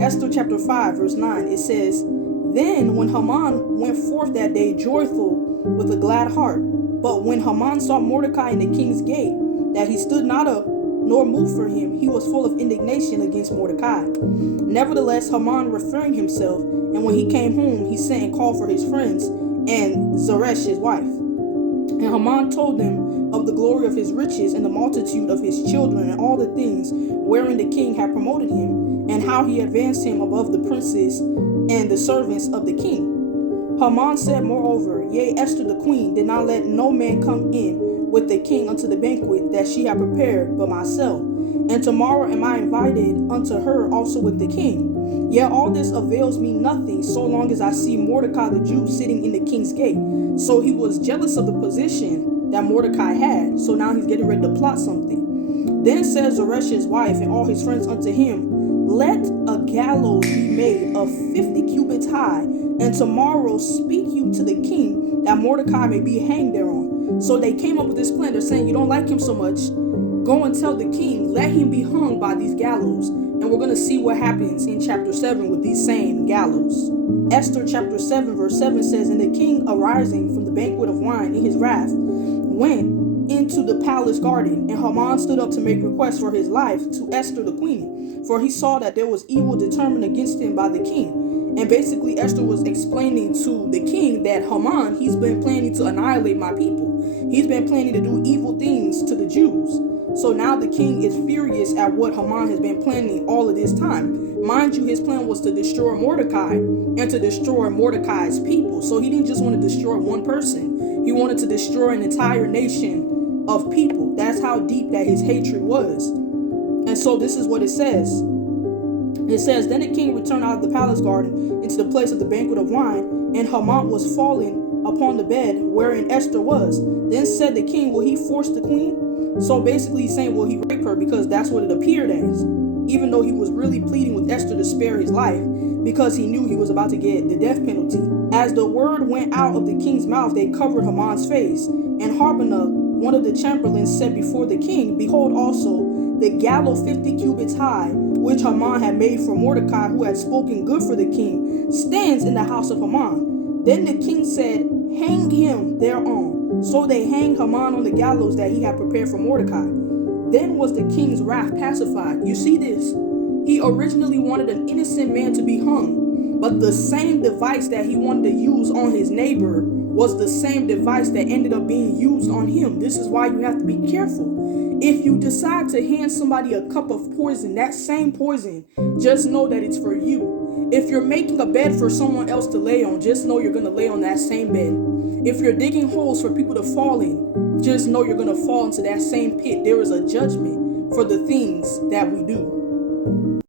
Esther chapter 5, verse 9, it says, Then when Haman went forth that day joyful with a glad heart, but when Haman saw Mordecai in the king's gate, that he stood not up, nor moved for him, he was full of indignation against Mordecai. Nevertheless, Haman refrained himself, and when he came home, he sent and called for his friends and Zeresh his wife. And Haman told them of the glory of his riches and the multitude of his children and all the things wherein the king had promoted him, and how he advanced him above the princes and the servants of the king. Haman said moreover, Yea, Esther the queen did not let no man come in with the king unto the banquet that she had prepared but myself. And tomorrow am I invited unto her also with the king. Yet all this avails me nothing so long as I see Mordecai the Jew sitting in the king's gate. So he was jealous of the position that Mordecai had. So now he's getting ready to plot something. Then says Zeresh his wife and all his friends unto him, Let a gallows be made of 50 cubits high, and tomorrow speak you to the king that Mordecai may be hanged thereon. So they came up with this plan. They're saying, you don't like him so much, go and tell the king, let him be hung by these gallows. And we're going to see what happens in chapter 7 with these same gallows. Esther chapter 7 verse 7 says, And the king arising from the banquet of wine in his wrath went into the palace garden, and Haman stood up to make request for his life to Esther the queen, for he saw that there was evil determined against him by the king. And basically Esther was explaining to the king that Haman, he's been planning to annihilate my people. He's been planning to do evil things to the Jews. So now the king is furious at what Haman has been planning all of this time. Mind you, his plan was to destroy Mordecai and to destroy Mordecai's people. So he didn't just want to destroy one person. He wanted to destroy an entire nation of people. That's how deep that his hatred was. And so this is what it says. It says, Then the king returned out of the palace garden into the place of the banquet of wine, and Haman was fallen upon the bed wherein Esther was. Then said the king, Will he force the queen? So basically he's saying, will he rape her? Because that's what it appeared as. Even though he was really pleading with Esther to spare his life, because he knew he was about to get the death penalty. As the word went out of the king's mouth, they covered Haman's face. And Harbonah, one of the chamberlains, said before the king, Behold also the gallows 50 cubits high, which Haman had made for Mordecai, who had spoken good for the king, stands in the house of Haman. Then the king said, Hang him thereon. So they hanged Haman on the gallows that he had prepared for Mordecai. Then was the king's wrath pacified. You see this? He originally wanted an innocent man to be hung, but the same device that he wanted to use on his neighbor was the same device that ended up being used on him. This is why you have to be careful. If you decide to hand somebody a cup of poison, that same poison, just know that it's for you. If you're making a bed for someone else to lay on, just know you're going to lay on that same bed. If you're digging holes for people to fall in, just know you're going to fall into that same pit. There is a judgment for the things that we do.